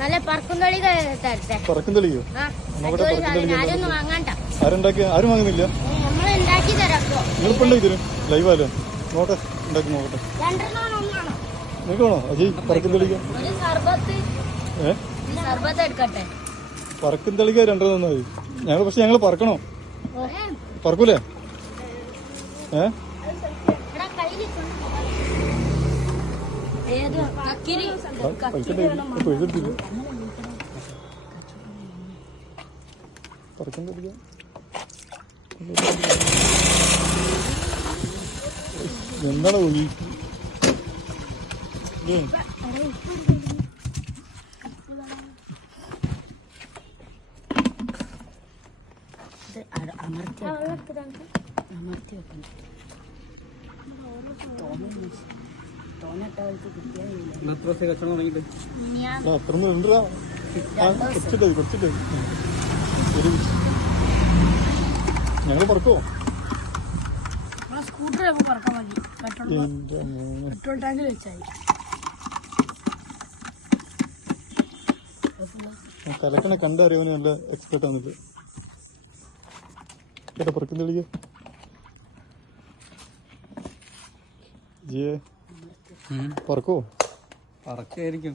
നല്ല പറക്കും തളിക തരട്ടെ. പറക്കും തെളിയോ? ആരൊന്നും വാങ്ങണ്ട. ആരുണ്ടാക്കി? ആരും വാങ്ങുന്നില്ല. നമ്മൾ ഉണ്ടാക്കി തരാം. നിങ്ങളിപ്പോ ഉണ്ടാക്കി തരും ലൈവാലോ? നോട്ടെ ഉണ്ടാക്കി നോക്കട്ടെ. നിങ്ങൾക്ക് വേണോ അജയ് പറക്കും തെളിക? പറക്കും തെളിക രണ്ടെണ്ണം തന്നാ മതി. പക്ഷെ ഞങ്ങള് പറക്കണോ? പറക്കൂലേ? പറക്കും തെളിക എന്താണ് ഒഴി? അത്രയൊന്നും ഉണ്ടാ കുറച്ചിട്ട് ഞങ്ങള് പറക്കോ? സ്കൂട്ടർ പറക്കാൻ മതി. പെട്രോൾ ടാങ്കിൽ വെച്ചാൽ കലക്കണ കണ്ടറിയവന് നല്ല എക്സ്പെർട്ട് ആണല്ലോ. കേട്ടോ പറക്കും തെളിക ജിയെ പറക്കോ? പറക്കായിരിക്കും.